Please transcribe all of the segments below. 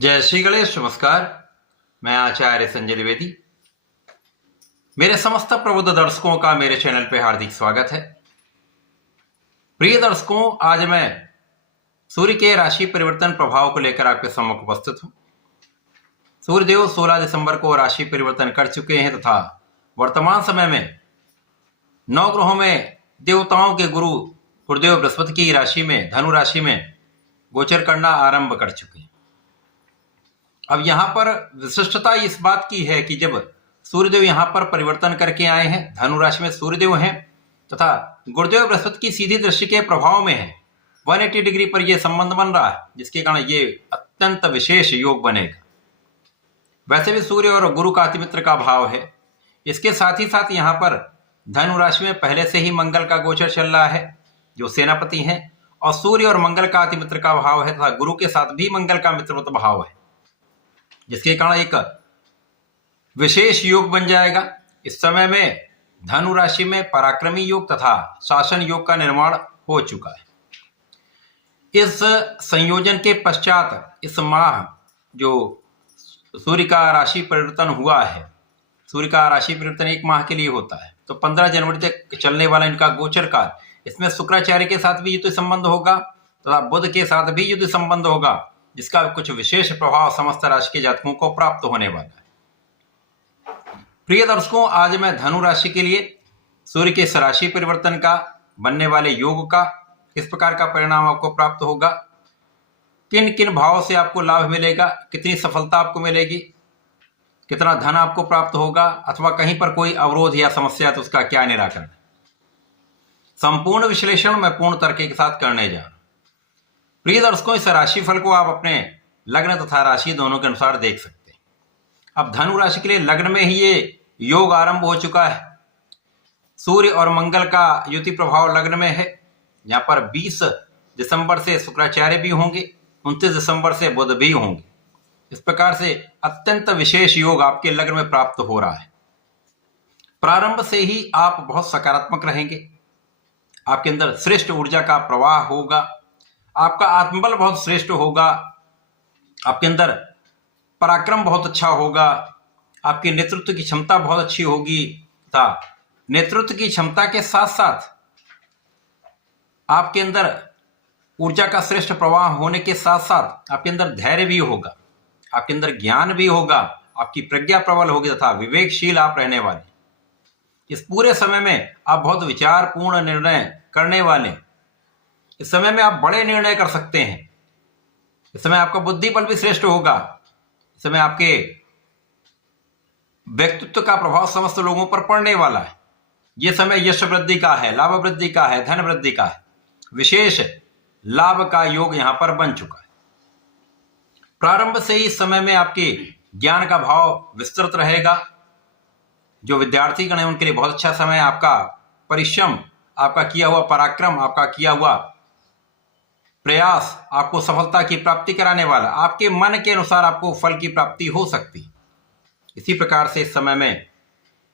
जय श्री गणेश। नमस्कार, मैं आचार्य संजय द्विवेदी। मेरे समस्त प्रबुद्ध दर्शकों का मेरे चैनल पे हार्दिक स्वागत है। प्रिय दर्शकों, आज मैं सूर्य के राशि परिवर्तन प्रभाव को लेकर आपके सम्मुख उपस्थित हूं। सूर्यदेव 16 दिसंबर को राशि परिवर्तन कर चुके हैं तथा वर्तमान समय में 9 ग्रहों में देवताओं के गुरु गुरुदेव बृहस्पति की राशि में, धनु राशि में गोचर करना आरंभ कर चुके हैं। अब यहाँ पर विशिष्टता इस बात की है कि जब सूर्यदेव यहाँ पर परिवर्तन करके आए हैं, धनु राशि में सूर्यदेव हैं तथा गुरुदेव बृहस्पति की सीधी दृष्टि के प्रभाव में है, 180 डिग्री पर यह संबंध बन रहा है, जिसके कारण ये अत्यंत विशेष योग बनेगा। वैसे भी सूर्य और गुरु का अतिमित्र का भाव है। इसके साथ ही साथ यहाँ पर धनु राशि में पहले से ही मंगल का गोचर चल रहा है, जो सेनापति हैं, और सूर्य और मंगल का अतिमित्र का भाव है तथा गुरु के साथ भी मंगल का मित्रवत भाव है, जिसके कारण एक विशेष योग बन जाएगा। इस समय में धनु राशि में पराक्रमी योग तथा शासन योग का निर्माण हो चुका है। इस संयोजन के पश्चात इस माह जो सूर्य का राशि परिवर्तन हुआ है, सूर्य का राशि परिवर्तन 1 माह के लिए होता है, तो 15 जनवरी तक चलने वाला इनका गोचर काल, इसमें शुक्राचार्य के साथ भी युद्ध संबंध होगा तथा बुध के साथ भी युद्ध संबंध होगा, जिसका कुछ विशेष प्रभाव समस्त राशि के जातकों को प्राप्त होने वाला है। प्रिय दर्शकों, आज मैं धनु राशि के लिए सूर्य के राशि परिवर्तन का बनने वाले योग का किस प्रकार का परिणाम आपको प्राप्त होगा, किन किन भावों से आपको लाभ मिलेगा, कितनी सफलता आपको मिलेगी, कितना धन आपको प्राप्त होगा, अथवा कहीं पर कोई अवरोध या समस्या तो उसका क्या निराकरण है, संपूर्ण विश्लेषण मैं पूर्ण तर्क के साथ करने जा रहा हूं। प्रिय दर्शकों, इस राशिफल को आप अपने लग्न तथा राशि दोनों के अनुसार देख सकते हैं। अब धनु राशि के लिए लग्न में ही ये योग आरंभ हो चुका है। सूर्य और मंगल का युति प्रभाव लग्न में है। यहाँ पर 20 दिसंबर से शुक्राचार्य भी होंगे, 29 दिसंबर से बुध भी होंगे। इस प्रकार से अत्यंत विशेष योग आपके लग्न में प्राप्त हो रहा है। प्रारंभ से ही आप बहुत सकारात्मक रहेंगे, आपके अंदर श्रेष्ठ ऊर्जा का प्रवाह होगा, आपका आत्मबल बहुत श्रेष्ठ होगा, आपके अंदर पराक्रम बहुत अच्छा होगा, आपकी नेतृत्व की क्षमता बहुत अच्छी होगी तथा नेतृत्व की क्षमता के साथ साथ आपके अंदर ऊर्जा का श्रेष्ठ प्रवाह होने के साथ साथ आपके अंदर धैर्य भी होगा, आपके अंदर ज्ञान भी होगा, आपकी प्रज्ञा प्रबल होगी तथा विवेकशील आप रहने वाले। इस पूरे समय में आप बहुत विचारपूर्ण निर्णय करने वाले। इस समय में आप बड़े निर्णय कर सकते हैं। इस समय आपका बुद्धि बल भी श्रेष्ठ होगा। इस समय आपके व्यक्तित्व का प्रभाव समस्त लोगों पर पड़ने वाला है। यह समय यश वृद्धि का है, लाभ वृद्धि का है, धन वृद्धि का है। विशेष लाभ का योग यहां पर बन चुका है। प्रारंभ से ही इस समय में आपके ज्ञान का भाव विस्तृत रहेगा। जो विद्यार्थी गण हैं उनके लिए बहुत अच्छा समय। आपका परिश्रम, आपका किया हुआ पराक्रम, आपका किया हुआ प्रयास आपको सफलता की प्राप्ति कराने वाला। आपके मन के अनुसार आपको फल की प्राप्ति हो सकती। इसी प्रकार से इस समय में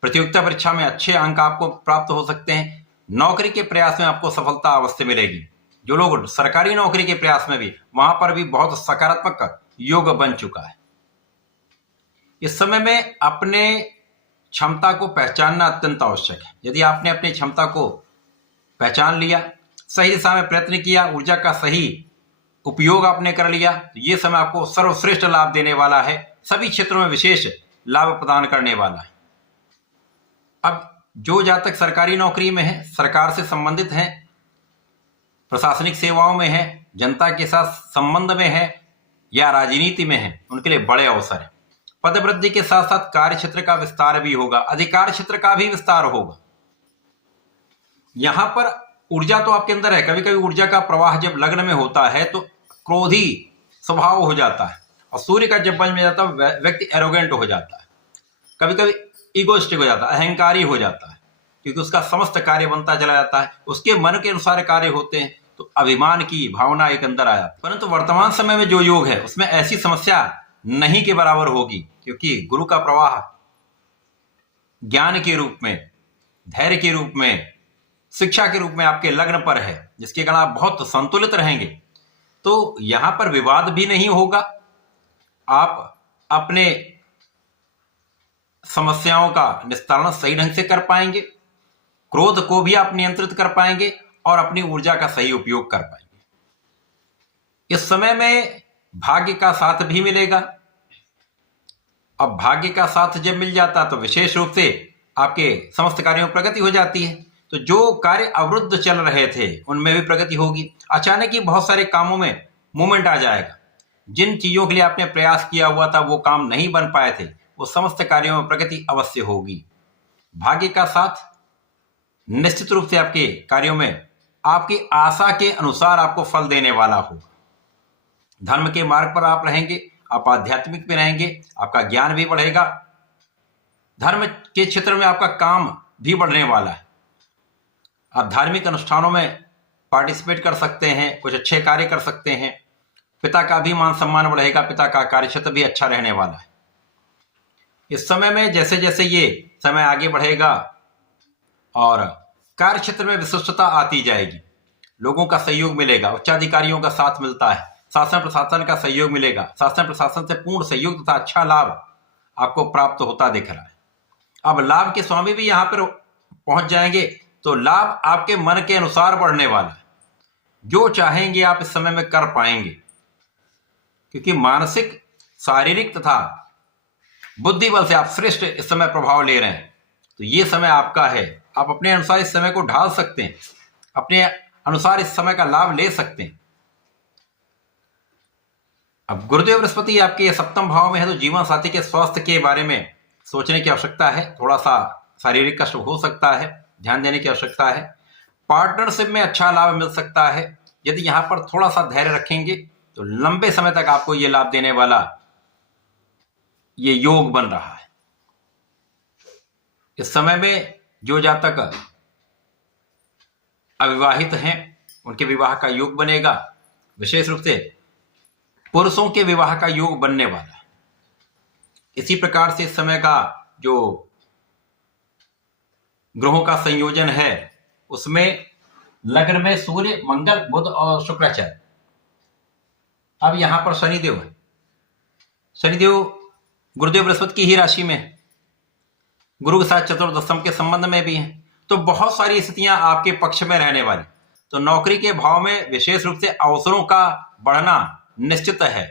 प्रतियोगिता परीक्षा में अच्छे अंक आपको प्राप्त हो सकते हैं। नौकरी के प्रयास में आपको सफलता अवश्य मिलेगी। जो लोग सरकारी नौकरी के प्रयास में भी, वहां पर भी बहुत सकारात्मक योग बन चुका है। इस समय में अपने क्षमता को पहचानना अत्यंत आवश्यक है। यदि आपने अपनी क्षमता को पहचान लिया, सही दिशा में प्रयत्न किया, ऊर्जा का सही उपयोग आपने कर लिया, तो ये समय आपको सर्वश्रेष्ठ लाभ देने वाला है। सभी क्षेत्रों में विशेष लाभ प्रदान करने वाला है। अब जो जातक सरकारी नौकरी में है, सरकार से संबंधित हैं, प्रशासनिक सेवाओं में है, जनता के साथ संबंध में है या राजनीति में है, उनके लिए बड़े अवसर है। पद वृद्धि के साथ साथ कार्य क्षेत्र का विस्तार भी होगा, अधिकार क्षेत्र का भी विस्तार होगा। यहां पर ऊर्जा तो आपके अंदर है। कभी कभी ऊर्जा का प्रवाह जब लग्न में होता है तो क्रोधी स्वभाव हो जाता है, और सूर्य का जब बल में जाता है व्यक्ति एरोगेंट हो जाता है, कभी कभी ईगोइस्टिक हो जाता है, अहंकारी हो जाता है, क्योंकि उसका समस्त कार्य बनता चला जाता है, उसके मन के अनुसार कार्य होते हैं, तो अभिमान की भावना एक अंदर आया। परंतु वर्तमान समय में जो योग है उसमें ऐसी समस्या नहीं के बराबर होगी, क्योंकि गुरु का प्रवाह ज्ञान के रूप में, धैर्य के रूप में, शिक्षा के रूप में आपके लग्न पर है, जिसके कारण आप बहुत संतुलित रहेंगे। तो यहां पर विवाद भी नहीं होगा, आप अपने समस्याओं का निस्तारण सही ढंग से कर पाएंगे, क्रोध को भी आप नियंत्रित कर पाएंगे और अपनी ऊर्जा का सही उपयोग कर पाएंगे। इस समय में भाग्य का साथ भी मिलेगा। अब भाग्य का साथ जब मिल जाता तो विशेष रूप से आपके समस्त कार्यों में प्रगति हो जाती है। तो जो कार्य अवरुद्ध चल रहे थे उनमें भी प्रगति होगी। अचानक ही बहुत सारे कामों में मूवमेंट आ जाएगा। जिन चीजों के लिए आपने प्रयास किया हुआ था वो काम नहीं बन पाए थे, वो समस्त कार्यों में प्रगति अवश्य होगी। भाग्य का साथ निश्चित रूप से आपके कार्यों में आपकी आशा के अनुसार आपको फल देने वाला होगा। धर्म के मार्ग पर आप रहेंगे, आप आध्यात्मिक में रहेंगे, आपका ज्ञान भी बढ़ेगा। धर्म के क्षेत्र में आपका काम भी बढ़ने वाला है। आप धार्मिक अनुष्ठानों में पार्टिसिपेट कर सकते हैं, कुछ अच्छे कार्य कर सकते हैं। पिता का भी मान सम्मान बढ़ेगा, पिता का कार्यक्षेत्र भी अच्छा रहने वाला है। इस समय में जैसे जैसे ये समय आगे बढ़ेगा और कार्यक्षेत्र में विशिष्टता आती जाएगी, लोगों का सहयोग मिलेगा, उच्चाधिकारियों का साथ मिलता है, शासन प्रशासन का सहयोग मिलेगा। शासन प्रशासन से पूर्ण सहयोग तथा अच्छा लाभ आपको प्राप्त होता दिख रहा है। अब लाभ के स्वामी भी यहाँ पर पहुंच जाएंगे तो लाभ आपके मन के अनुसार बढ़ने वाला है। जो चाहेंगे आप इस समय में कर पाएंगे, क्योंकि मानसिक, शारीरिक तथा बुद्धि बल से आप श्रेष्ठ इस समय प्रभाव ले रहे हैं। तो ये समय आपका है। आप अपने अनुसार इस समय को ढाल सकते हैं, अपने अनुसार इस समय का लाभ ले सकते हैं। अब गुरुदेव बृहस्पति आपके सप्तम भाव में है तो जीवन साथी के स्वास्थ्य के बारे में सोचने की आवश्यकता है। थोड़ा सा शारीरिक कष्ट हो सकता है, ध्यान देने की आवश्यकता है। पार्टनरशिप में अच्छा लाभ मिल सकता है। यदि यहाँ पर थोड़ा सा धैर्य रखेंगे तो लंबे समय तक आपको ये लाभ देने वाला ये योग बन रहा है। इस समय में जो जातक अविवाहित हैं उनके विवाह का योग बनेगा। विशेष रूप से पुरुषों के विवाह का योग बनने वाला है। इसी प्रकार से इस समय का जो ग्रहों का संयोजन है उसमें लग्न में सूर्य, मंगल, बुध और शुक्राचार्य। अब यहां पर शनिदेव है। शनिदेव गुरुदेव बृहस्पति की ही राशि में है, गुरु के साथ चतुर्दशम के संबंध में भी है। तो बहुत सारी स्थितियां आपके पक्ष में रहने वाली। तो नौकरी के भाव में विशेष रूप से अवसरों का बढ़ना निश्चित है।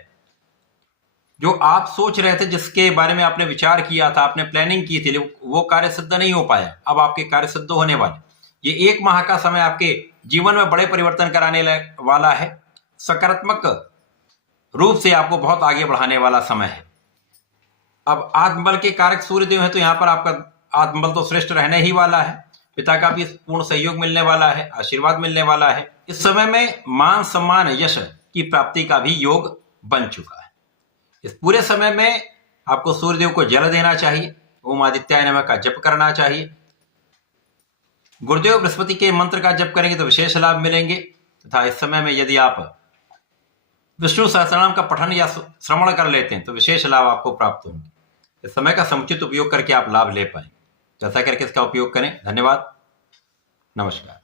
जो आप सोच रहे थे, जिसके बारे में आपने विचार किया था, आपने प्लानिंग की थी, वो कार्य सिद्ध नहीं हो पाया। अब आपके कार्य सिद्ध होने वाले। ये 1 माह का समय आपके जीवन में बड़े परिवर्तन कराने वाला है। सकारात्मक रूप से आपको बहुत आगे बढ़ाने वाला समय है। अब आत्मबल के कारक सूर्यदेव है तो यहाँ पर आपका आत्मबल तो श्रेष्ठ रहने ही वाला है। पिता का भी पूर्ण सहयोग मिलने वाला है, आशीर्वाद मिलने वाला है। इस समय में मान सम्मान यश की प्राप्ति का भी योग बन चुका है। इस पूरे समय में आपको सूर्यदेव को जल देना चाहिए, ओम आदित्याय नमः का जप करना चाहिए। गुरुदेव बृहस्पति के मंत्र का जप करेंगे तो विशेष लाभ मिलेंगे। तथा इस समय में यदि आप विष्णु सहस्त्रनाम का पठन या श्रवण कर लेते हैं तो विशेष लाभ आपको प्राप्त होंगे। इस समय का समुचित उपयोग करके आप लाभ ले पाएंगे। जैसा करके इसका उपयोग करें। धन्यवाद, नमस्कार।